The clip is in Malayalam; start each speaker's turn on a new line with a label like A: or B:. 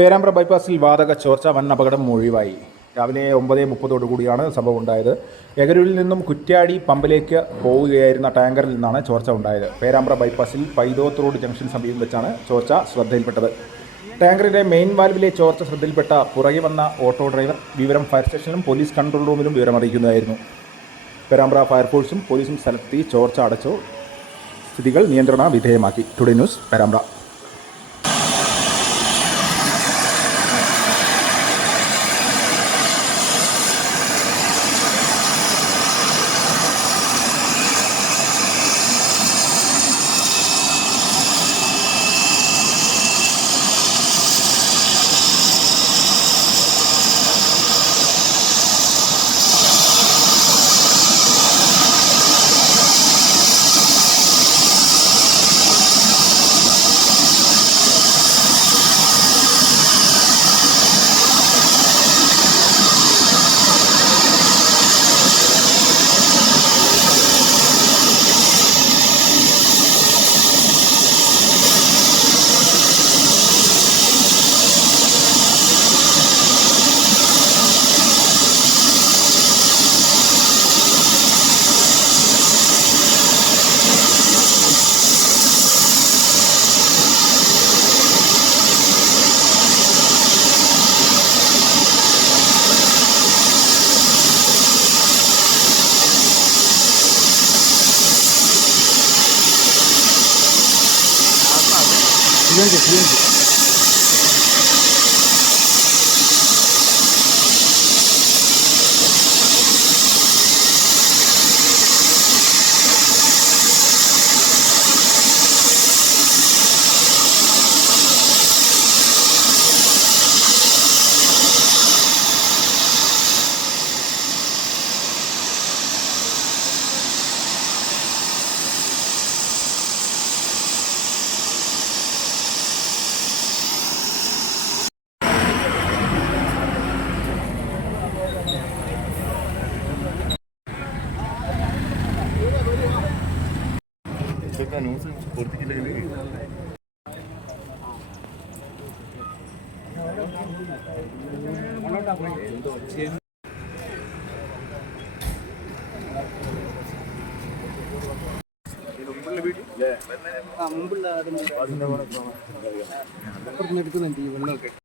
A: പേരാമ്പ്ര ബൈപ്പാസിൽ വാതക ചോർച്ച വൻ അപകടം ഒഴിവായി. രാവിലെ ഒമ്പത് മുപ്പതോടു കൂടിയാണ് സംഭവം ഉണ്ടായത്. എഗരൂരിൽ നിന്നും കുറ്റ്യാടി പമ്പിലേക്ക് പോവുകയായിരുന്ന ടാങ്കറിൽ നിന്നാണ് ചോർച്ച ഉണ്ടായത്. പേരാമ്പ്ര ബൈപ്പാസിൽ പൈതോത്ത് റോഡ് ജംഗ്ഷൻ സമീപം വെച്ചാണ് ചോർച്ച ശ്രദ്ധയിൽപ്പെട്ടത്. ടാങ്കറിന്റെ മെയിൻ വാൽവിലെ ചോർച്ച ശ്രദ്ധയിൽപ്പെട്ട പുറകെ വന്ന ഓട്ടോ ഡ്രൈവർ വിവരം ഫയർ സ്റ്റേഷനിലും പോലീസ് കൺട്രോൾ റൂമിലും വിവരം അറിയിക്കുന്നതായിരുന്നു പേരാമ്പ്ര ഫയർഫോഴ്സും പോലീസും സ്ഥലത്തെത്തി ചോർച്ച അടച്ചു. സ്ഥിതികൾ നിയന്ത്രണ വിധേയമാക്കി. Today news Perambra. grande, grande.
B: News കൊടുത്തിട്ടില്ലെങ്കിൽ
C: എടുക്കുന്നുണ്ട് ഈ വെള്ളമൊക്കെ